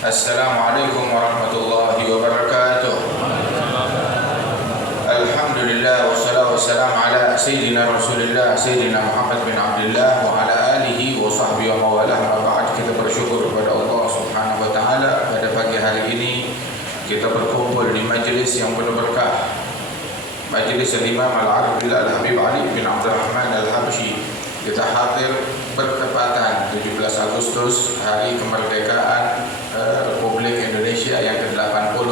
Assalamualaikum warahmatullahi wabarakatuh. Alhamdulillah wassalatu wassalamu ala sayyidina Rasulillah Sayyidina Muhammad bin Abdullah wa ala alihi wa sahbihi wa mawalah. Ba'd, kita bersyukur kepada Allah Subhanahu wa taala pada pagi hari ini kita berkumpul di majlis yang penuh berkah, Majlis Imam Al-Arbil Al-Habib Ali bin Abdurrahman Al-Habsyi. Kita hadir bertepatan 17 Agustus, hari kemerdekaan Republik Indonesia yang ke-80.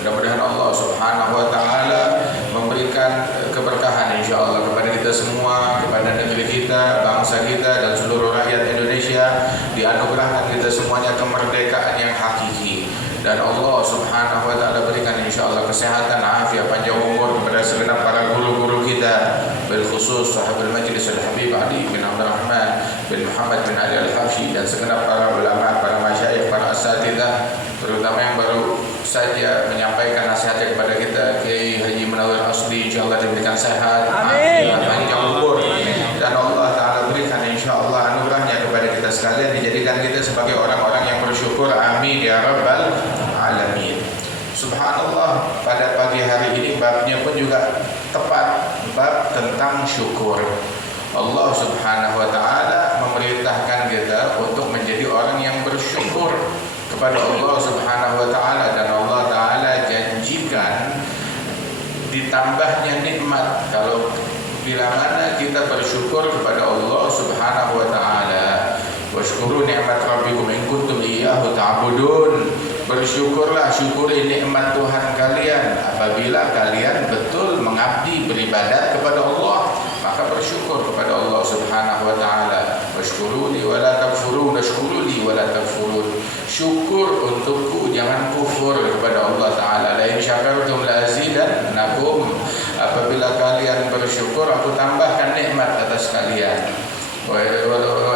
Mudah-mudahan Allah Subhanahu wa taala memberikan keberkahan insyaallah kepada kita semua, kepada negeri kita, bangsa kita dan seluruh rakyat Indonesia. Dianugerahkan kita semuanya kemerdekaan yang hakiki. Dan Allah Subhanahu wa taala berikan insyaallah kesehatan, afiat, panjang umur kepada segenap para guru-guru kita, bil khusus sahabat majlis Al-Habib Ali bin Abdurrahman bin Muhammad bin Ali Al-Habsyi dan segenap para ulama, para masyayikh, para asatidzah, terutama yang baru saja menyampaikan nasihatnya kepada kita, Kiai Haji Munawwir Asli, insyaallah diberikan sehat, afiat, panjang umur, dan Allah taala berikan insyaallah anugerahnya kepada kita sekalian, dijadikan kita sebagai orang-orang yang bersyukur. Amin ya rabbal alamin. Subhanallah, pada pagi hari ini babnya pun juga tepat, bab tentang syukur. Allah Subhanahu wa taala memerintahkan kita untuk menjadi orang yang bersyukur kepada Allah Subhanahu wa taala, dan Allah taala janjikan ditambahnya nikmat kalau bila mana kita bersyukur kepada Allah Subhanahu wa taala. Washkuru ni'mat rabbikum in kuntum iyyahu ta'budun. Bersyukurlah, syukuri nikmat Tuhan kalian apabila kalian betul mengabdi beribadat kepada Allah, maka bersyukur kepada Allah Subhanahu wa taala. Washkuruni wa la takfurun, washkuruni wa la takfurun. Syukur untukku, jangan kufur kepada Allah taala. La in syakartum la azidannakum. Apabila kalian bersyukur, aku tambahkan nikmat atas kalian. Wa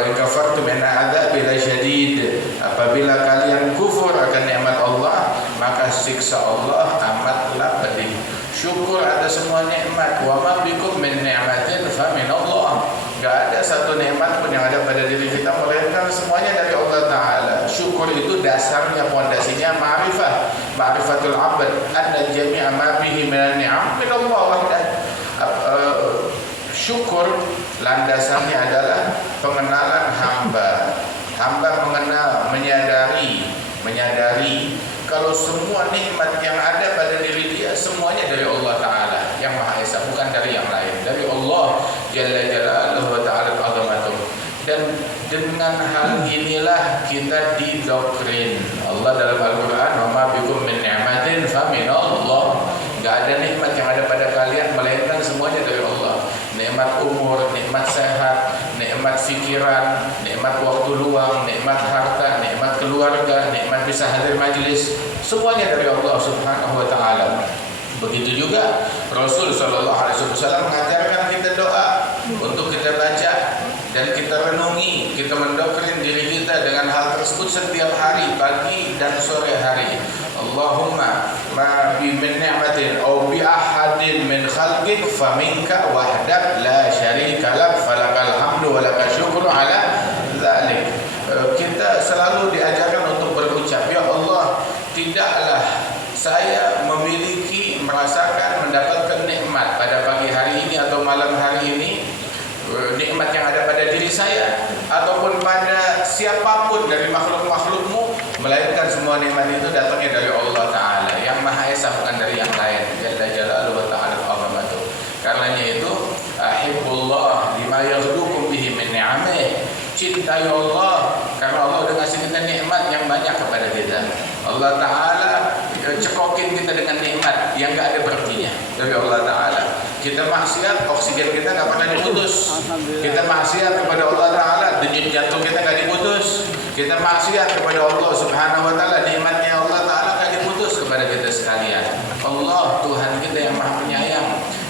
in kafartum inna adzabi lasyadid. Apabila kalian kufur akan nikmat Allah, maka siksa Allah amatlah pedih. Syukur atas semua nikmat. Wa ma bikum min ni'matin fa min Allah. Enggak ada satu nikmat pun yang ada pada diri kita melainkan semuanya dari Allah taala. Syukur itu dasarnya, pondasinya ma'rifah, ma'rifatul 'abd anna jami'a ma bihi min ni'am min Allah wahdah. Syukur landasannya adalah pengenalan hamba. Hamba mengenal, menyadari kalau semua nikmat yang ada pada diri dia semuanya dari Allah taala yang Maha Esa, bukan dari yang lain, dari Allah Jalla Jalaluhu wa ta'ala azamatuh. Dan dengan hal inilah kita didoktrin. Allah dalam Al-Qur'an, "Wa ma bikum min ni'matin fa min Allah." Enggak ada nikmat yang ada pada kalian melainkan semuanya dari Allah. Nikmat umur, nikmat sehat, nikmat fikiran, nikmat waktu luang, nikmat harta, nikmat keluarga, nikmat bisa hadir majlis, semuanya dari Allah Subhanahu wa taala. Begitu juga Rasul sallallahu alaihi wasallam mengajarkan kita doa untuk kita baca dan kita renungi, kita mendoktrin diri kita dengan hal tersebut setiap hari, pagi dan sore hari. Allahumma ma bi min ni'matin aw bi ahadin min khalqik faminka wahdak la syarika lak falakal hamdu wa lakal syukru ala dzalik. Kita selalu diajarkan untuk berucap, ya Allah, tidaklah saya memiliki, merasakan, mendapatkan nikmat pada pagi hari ini atau malam hari ini, nikmat yang ada pada diri saya ataupun pada siapapun dari makhluk-makhlukmu, melainkan semua nikmat itu datangnya dari Allah taala yang Maha Esa, bukan dari yang lain. Jalla Jalaluhu wa ta'ala azamatuh. Karenanya itu ahibbullah lima yaghdukum bihi min ni'amih. Cintai Allah karena Allah udah ngasih kita nikmat yang banyak kepada kita. Allah taala cekokin kita dengan nikmat yang enggak ada berhentinya dari Allah taala. Kita maksiat, oksigen kita enggak pernah diputus. Kita maksiat kepada Allah taala, denyut jantung kita enggak diputus. Kita maksiat kepada Allah Subhanahu wa taala, nikmatnya Allah taala enggak diputus kepada kita sekalian. Allah Tuhan kita yang Maha Penyayang,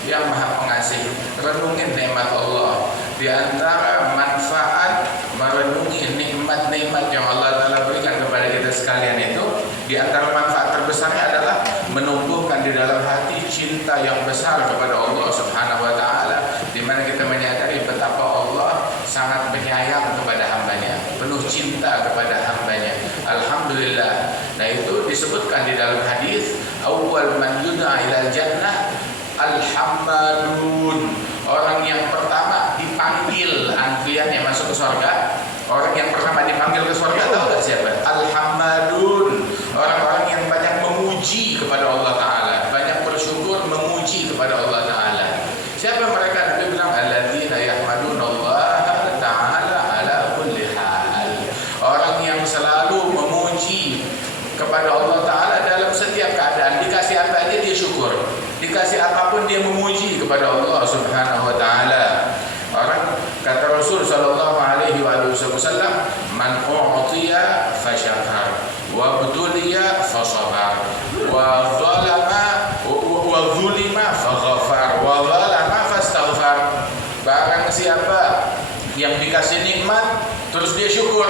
yang Maha Pengasih. Renungin nikmat Allah. Di antara manfaat merenungi nikmat-nikmat yang Allah taala berikan kepada kita sekalian itu, di antara manfaat terbesarnya adalah menumbuhkan di dalam hati cinta yang besar kepada Allah Subhanahu wa taala, di mana kita menyadari betapa Allah sangat penyayang kepada hambanya, penuh cinta kepada hambanya. Alhamdulillah, disebutkan di dalam hadis, awwal man yud'a ilal jannah al-hammadun. Orang yang pertama dipanggil antrian yang masuk ke surga. Orang yang pertama dipanggil ke surga tahu enggak siapa? Al-hammadun. Orang-orang yang banyak memuji kepada Allah Ta'ala, banyak bersyukur memuji kepada Allah Ta'ala. Siapa mereka? Nabi bilang alladzina yahmadunallaha ta'ala ala kulli hal. Orang yang selalu memuji kepada Allah Ta'ala dalam setiap keadaan. Dikasih apa aja dia syukur, dikasih apapun dia memuji kepada Allah Subhanahu wa Ta'ala. Orang kata Rasul sallallahu alaihi wasallam, man u'tiya fasyakar wa butuliya fasabar wa zulima faghafar wa zalama fastaghfar. Barang siapa yang dikasih nikmat terus dia syukur,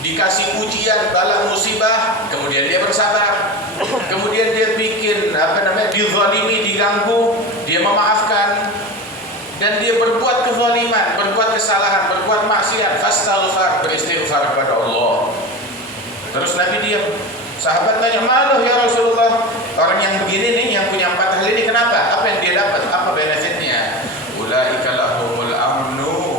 dikasih ujian, bala musibah, kemudian dia bersabar, kemudian dia bikin dizalimi, diganggu, dia memaafkan, dan dia berbuat kezaliman, berbuat kesalahan, berbuat maksiat, fastaghfar, beristighfar kepada Allah. Terus Nabi diam. Sahabat tanya, "Maluh ya Rasulullah? Orang yang begini nih, yang punya 4 hal ini kenapa? Apa yang dia dapat? Apa benefitnya?" Ulaika lahumul amnu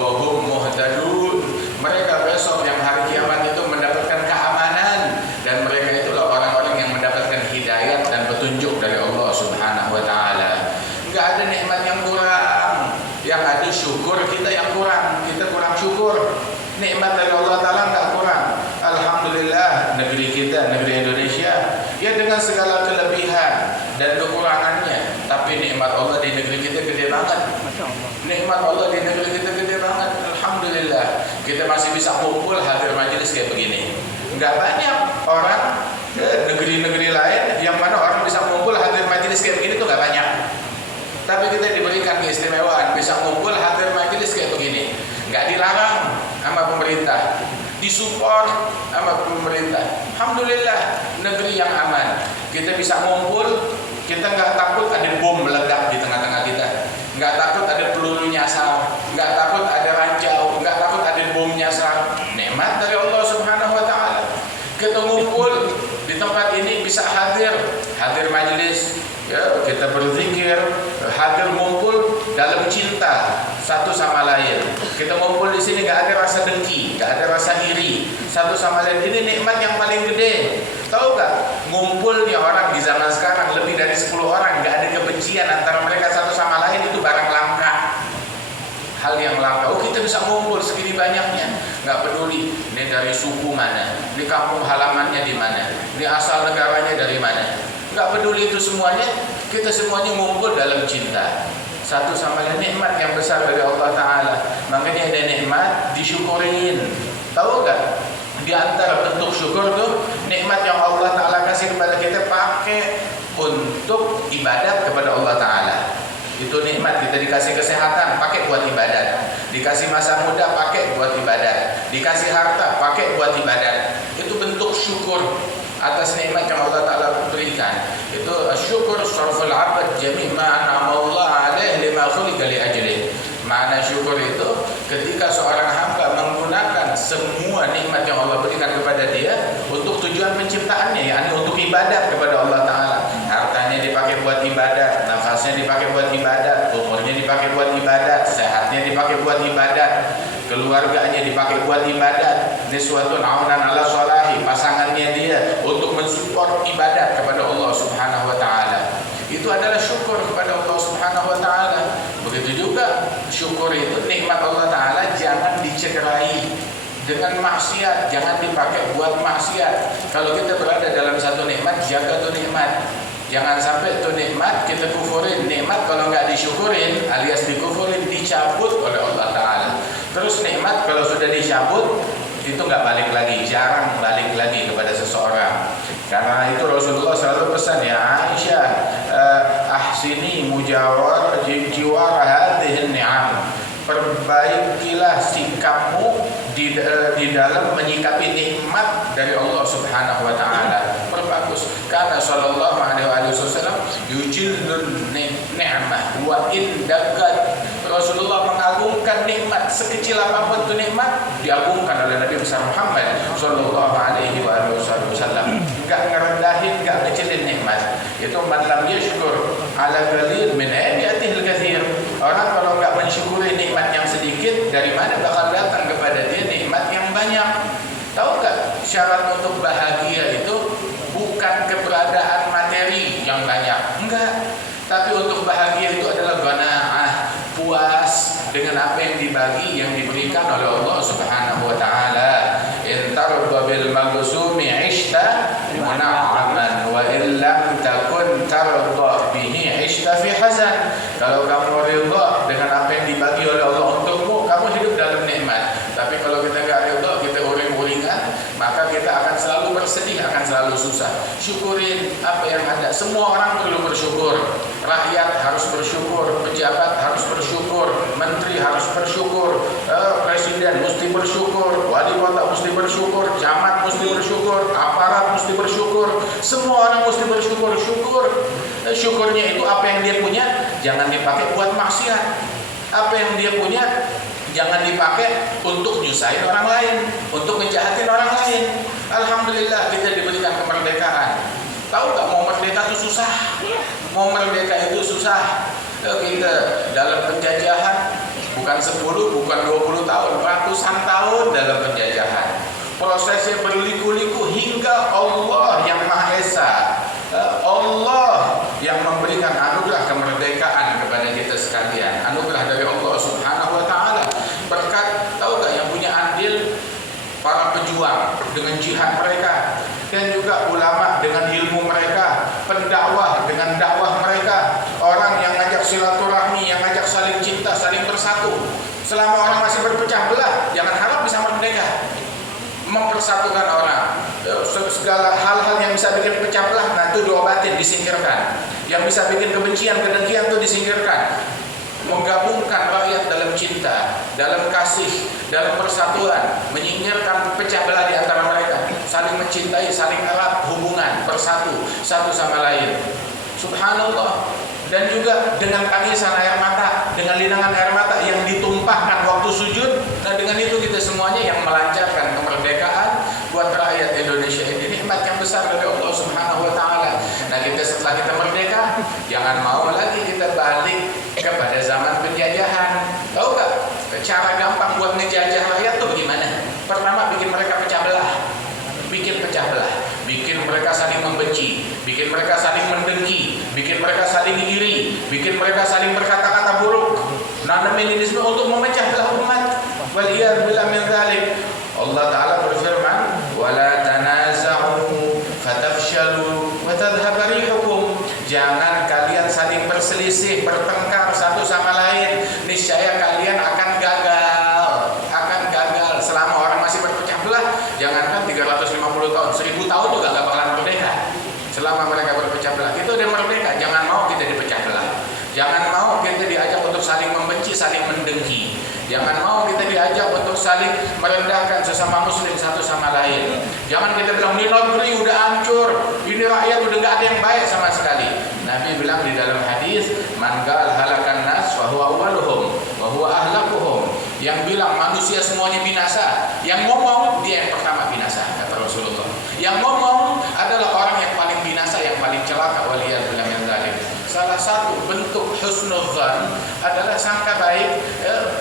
wa hum muhtadun. Mereka besok yang hari kiamat itu mendapatkan keamanan, dan mereka itulah orang-orang yang mendapatkan hidayat dan petunjuk dari Allah Subhanahu wa Ta'ala. Enggak ada nikmat yang kurang, yang ada syukur kita yang kurang, kita kurang syukur. Nikmat dari Allah Ta'ala enggak kurang. Alhamdulillah, negeri kita, negeri Indonesia, ya dengan segala kelebihan dan kekurangannya, tapi nikmat Allah di negeri kita gede banget. Nikmat Allah di negeri kita gede banget. Alhamdulillah, kita masih bisa kumpul hadir majelis kayak begini. Enggak banyak orang negeri-negeri lain yang mana orang bisa kumpul hadir majelis kayak begini tuh enggak banyak. Tapi kita diberikan keistimewaan bisa kumpul hadir majelis kayak begini. Enggak dilarang sama pemerintah, disupport sama pemerintah. Alhamdulillah, negeri yang aman. Kita bisa ngumpul, kita nggak takut ada bom meledak di tengah-tengah kita, nggak takut ada peluru nyasar, nggak takut ada ranjau, nggak takut ada bom nyasar. Nikmat dari Allah Subhanahu wa Ta'ala. Kita ngumpul di tempat ini bisa hadir majelis, ya, kita berzikir, hadir ngumpul dalam cinta satu sama lain. Kita ngumpul di sini nggak ada rasa dengki, nggak ada rasa iri satu sama lain. Ini nikmat yang paling gede. Tahu nggak? Ngumpulnya orang di zaman sekarang lebih dari 10 orang, nggak ada kebencian antara mereka satu sama lain, itu barang langka. Hal yang langka. Oh, kita bisa ngumpul segini banyaknya, nggak peduli ini dari suku mana, di kampung halamannya di mana, ini asal negaranya dari mana, nggak peduli itu semuanya. Kita semuanya ngumpul dalam cinta satu sama lain. Nikmat yang besar dari Allah Ta'ala. Makanya ada nikmat disyukurin. Tahu nggak? Di antara bentuk syukur tuh nikmat yang Allah Ta'ala kasih kepada kita, pakai untuk ibadat kepada Allah Ta'ala. Itu nikmat. Kita dikasih kesehatan, pakai buat ibadat. Dikasih masa muda, pakai buat ibadat. Dikasih harta, pakai buat ibadat. Itu bentuk syukur atas nikmat yang Allah Ta'ala berikan. Itu syukur sarful abad jami' ma'anamullah alaih lima khuliqa li ajlih. Makna syukur itu ketika seorang hamba menggunakan semua nikmat yang Allah berikan kepada dia untuk tujuan penciptaannya, yakni untuk ibadat kepada Allah Ta'ala. Hartanya dipakai buat ibadat, nafasnya dipakai buat ibadat, umurnya dipakai buat ibadat, sehatnya dipakai buat ibadat, keluarganya dipakai buat ibadat. Ini suatu naunan ala sholahi, pasangannya dia untuk mensupport ibadat kepada Allah Subhanahu wa Ta'ala. Itu adalah syukur kepada Allah Subhanahu wa Ta'ala. Begitu juga syukur itu nikmat Allah Ta'ala jangan dicederai dengan maksiat, jangan dipakai buat maksiat. Kalau kita berada dalam satu nikmat, jaga tuh nikmat. Jangan sampai tuh nikmat kita kufurin. Nikmat kalau nggak disyukurin alias dikufurin, dicabut oleh Allah Ta'ala. Terus nikmat kalau sudah dicabut itu nggak balik lagi, jarang balik lagi kepada seseorang. Karena itu Rasulullah selalu pesan, ya Aisyah, ahsini mujawar jiwar hadhihi ni'am. Perbaikilah sikapmu di dalam menyikapi nikmat dari Allah Subhanahu wa Ta'ala. Perbagus. Karena sallallahu alaihi wasallam yujillun ni'mah wa indakat. Rasulullah mengagungkan nikmat, sekecil apapun itu nikmat diagungkan oleh Nabi besar Muhammad sallallahu alaihi wasallam. enggak ngerendahin, enggak ngecilin nikmat. Itu man lam yashkur ala qalil min ayatihil katsir. Orang kalau enggak mensyukuri nikmat yang sedikit, dari mana bakal datang kepada dia nikmat yang banyak? Tahu enggak, syarat untuk bahagia itu bukan keberadaan materi yang banyak, enggak. Tapi untuk bahagia itu adalah qanaah, puas dengan apa yang dibagi, yang diberikan oleh Allah Subhanahu wa taala. In tarda bil maghsumi 'ishta mun'aman wa in lam takun tarda bihi 'ishta fi hazan. Kalau kamu ridha dengan apa yang dibagi oleh Allah untukmu, kamu hidup dalam nikmat. Tapi kalau kita enggak ridha, kita uring-uringan, maka kita akan selalu bersedih, akan selalu susah. Syukurin apa yang ada. Semua orang perlu bersyukur. Rakyat harus bersyukur, pejabat harus bersyukur, menteri harus bersyukur, presiden mesti bersyukur, wali kota mesti bersyukur, camat mesti bersyukur, aparat mesti bersyukur, semua orang mesti bersyukur. Syukurnya itu apa yang dia punya jangan dipakai buat maksiat. Apa yang dia punya jangan dipakai untuk nyusahin orang lain, untuk ngejahatin orang lain. Alhamdulillah kita diberikan kemerdekaan. Tahu gak, mau merdeka itu susah. Mau merdeka itu susah. Kita dalam penjajahan bukan 10, bukan 20 tahun, ratusan tahun dalam penjajahan. Prosesnya berliku-liku hingga Allah yang Maha Esa, Allah yang memberikan anugerah kemerdekaan kepada kita sekalian. Anugerah dari Allah Subhanahu wa taala. Berkat, tahu gak, yang punya andil para pejuang dengan jihad mereka, dan juga ulama dengan ilmu mereka, pendakwah dengan dakwah mereka, orang yang ngajak silaturahmi, yang ngajak saling cinta, saling bersatu. Selama orang masih berpecah belah, jangan harap bisa merdeka. Mempersatukan orang, segala hal-hal yang bisa bikin pecah belah, nah itu diobatin, disingkirkan. Yang bisa bikin kebencian, kedengkian itu disingkirkan. Menggabungkan rakyat dalam cinta, dalam kasih, dalam persatuan, menyingkirkan pecah belah di antara mereka, saling mencintai, saling erat hubungan, bersatu satu sama lain. Subhanallah. Dan juga dengan tangisan air mata, dengan linangan air mata yang ditumpahkan waktu sujud. Nah, dengan itu kita semuanya yang melancarkan kemerdekaan buat rakyat Indonesia ini. Nikmat yang besar dari Allah Subhanahu wa taala. Nah, kita setelah kita merdeka, jangan mau lagi kita balik kepada zaman penjajahan. Tahu gak, cara gampang buat ngejajah rakyat tuh gimana? Pertama, bikin mereka pecah belah. Bikin pecah belah, bikin mereka saling membenci, bikin mereka saling mendengki, bikin mereka saling iri, bikin mereka saling berkata-kata buruk. Nanamin ini semua untuk memecah belah umat. Waliyad billah min dzalik. Allah Ta'ala berfirman, wala tanaza'u fatafshalu wa tadhhab rihukum. Jangan kalian saling berselisih, bertengkar satu sama lain, niscaya kalian akan gagal. Selama orang masih berpecah belah, jangankan 350 tahun, 1000 tahun juga gak bakalan merdeka. Selama mereka berpecah belah, itu udah merdeka. Jangan mau kita dipecah belah. Jangan mau kita diajak untuk saling membenci, saling mendengki. Jangan mau kita diajak untuk saling merendahkan sesama muslim satu sama lain. Jangan kita bilang ini negeri udah hancur, ini rakyat udah gak ada yang baik sama sekali. Nabi bilang di dalam hadis, man qala halakan nas fa huwa awwaluhum wa huwa ahlakuhum. Yang bilang manusia semuanya binasa, yang ngomong dia yang pertama binasa, kata Rasulullah. Yang ngomong adalah orang yang paling binasa, yang paling celaka. Waliyadzubillah min dzalik. Salah satu bentuk husnudzan adalah sangka baik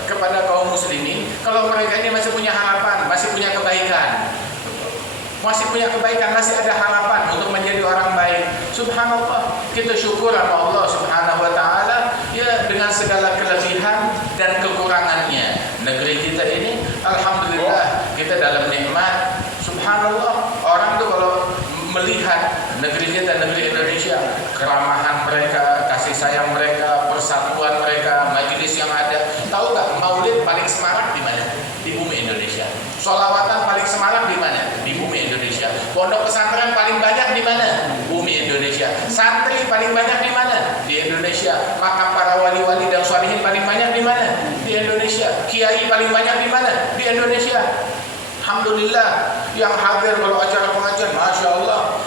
kepada kaum muslimin. Kalau mereka ini masih punya harapan, masih punya kebaikan, masih ada harapan untuk menjadi orang baik. Subhanallah, kita syukur sama Allah Subhanahu wa taala ya, dengan segala kelebihan dan kekurangannya. Negeri kita ini alhamdulillah kita dalam nikmat. Subhanallah, orang tuh kalau melihat negeri kita, negeri Indonesia, keramahan mereka, kasih sayang mereka, persatuan mereka, majelis yang ada. Tahu gak, maulid paling semarak di mana? Di bumi Indonesia. Sholawatan paling semarak di mana? Di bumi Indonesia. Pondok pesantren paling banyak di mana? Bumi Indonesia. Santri paling banyak di mana? Di Indonesia. Makam para wali-wali dan sholihin paling banyak di mana? Di Indonesia. Kiai paling banyak di mana? Di Indonesia. Alhamdulillah, yang hadir kalau acara pengajian, masya Allah,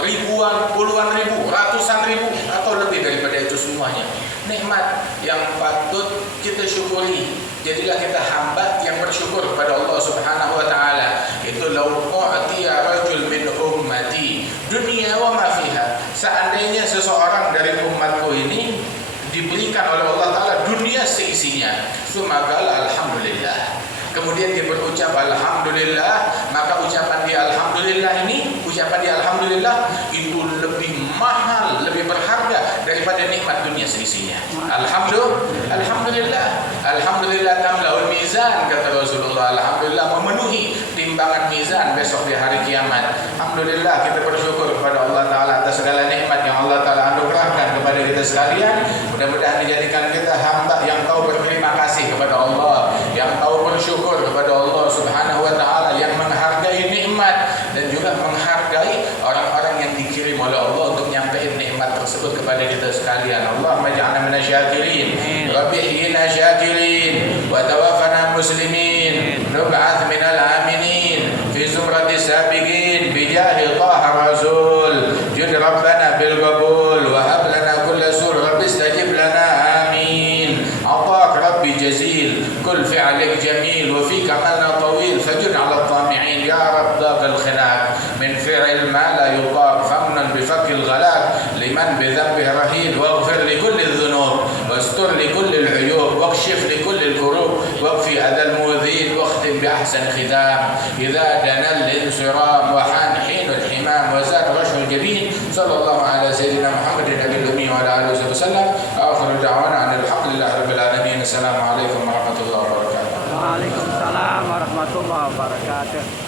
ribuan, puluhan ribu, ratusan ribu, atau lebih daripada itu semuanya. Nikmat yang patut kita syukuri. Jadilah kita hamba yang bersyukur kepada Allah Subhanahu wa taala. Itu lau u'tiya rajul min ummati mengucap alhamdulillah, maka ucapan di alhamdulillah ini, ucapan di alhamdulillah itu lebih mahal, lebih berharga daripada nikmat dunia seisinya. Alhamdulillah, alhamdulillah tamlaul mizan, kata Rasulullah. Alhamdulillah memenuhi timbangan mizan besok di hari kiamat. Alhamdulillah, kita bersyukur kepada Allah Ta'ala atas segala nikmat yang Allah Ta'ala anugerahkan kepada kita sekalian. Mudah-mudahan dijadikan kita hamba yang tahu berterima kasih kepada Allah, yang tahu bersyukur kepada Allah Subhanahu wa Ta'ala, yang menghargai nikmat dan juga menghargai orang-orang yang dikirim oleh Allah untuk nyampein nikmat tersebut kepada kita sekalian. Allahumma ja'alna minasyakirin, Rabbi ihyina syakirin, wa tawaffana muslimin, nub'ath minal aminin fi zumrati sabiqin bijahi Taha Rasul, jud Rabbana bil qabul wa hab lana kulla sur, Rabbi istajib lana amin. Atak Rabbi jazil, kul fi'alik jamil, wa fi kamalna tawil, fajun ala tami'in, ya Rabb daqal khinaq, min fi'il ma la yutaq, famnan bifakil ghalaq, liman bidhanbih rahid, waghfir li kulli dhunub, wastur li kulli al-uyub, wakshif li kulli al-kurub, wakfi adal mudhin, wakhtim bi ahsan khidam, idha danal inshiram, wa han hinul himam, wa zat rashul jabin. Sallallahu ala sayyidina Muhammadin nabil ummi wa ala alihi wa sallam. Akhiru da'wana alhamdulillahi rabbil alamin. Assalamualaikum warahmatullahi wabarakatuh. Waalaikumsalam warahmatullahi wabarakatuh.